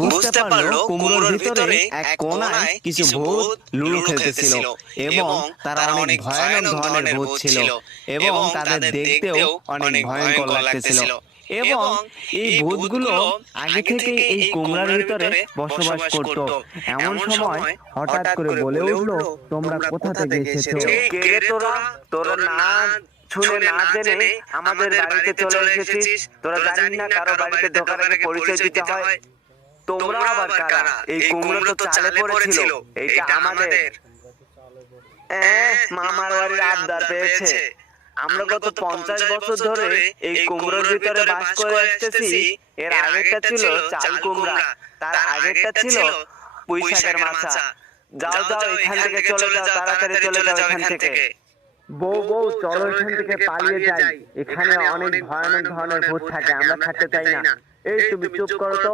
বুঝতে পারলো কুমড়োর ভিতরে এক কোণায় কিছু ভূত লুডো খেলতেছিল এবং তারা অনেক ভয়ানক ধরনের ভূত ছিল এবং তাদের দেখতেও অনেক ভয়ঙ্কর লাগতেছিল। এবং এই ভূতগুলো আগে থেকেই এই কুমড়ার ভিতরে বসবাস করত। এমন সময় হঠাৎ করে বলে উঠলো, তোমরা কোথা থেকে এসেছো? কে রে তোরা? তোরা না শুনে না জেনে আমাদের বাড়িতে চলে এসেছিস। তোরা জানিস না কারো বাড়িতে ঢোকার আগে পরিচয় দিতে হয়? তোমরা আবার কারা? এই কুমড়ো তো চালে পড়েছিল, এইটা আমাদের। মামার বাড়ির আবদার পেয়েছে। আমরা গত 50 বছর ধরে এই কুমড়োর ভিতরে বাস করে আসতেছি। এর আগেরটা ছিল চাল কুমড়া, তার আগেরটা ছিল পুঁইশাকের মাচা। যাও যাও, এখান থেকে চলে যাও, তাড়াতাড়ি চলে যাও এখান থেকে। বউ বউ, চলো এখান থেকে পালিয়ে যাই। এখানে অনেক ভয়ানক ধরনের ভূত থাকে, আমরা থাকতে চাই না। এই তুমি চুপ করো তো।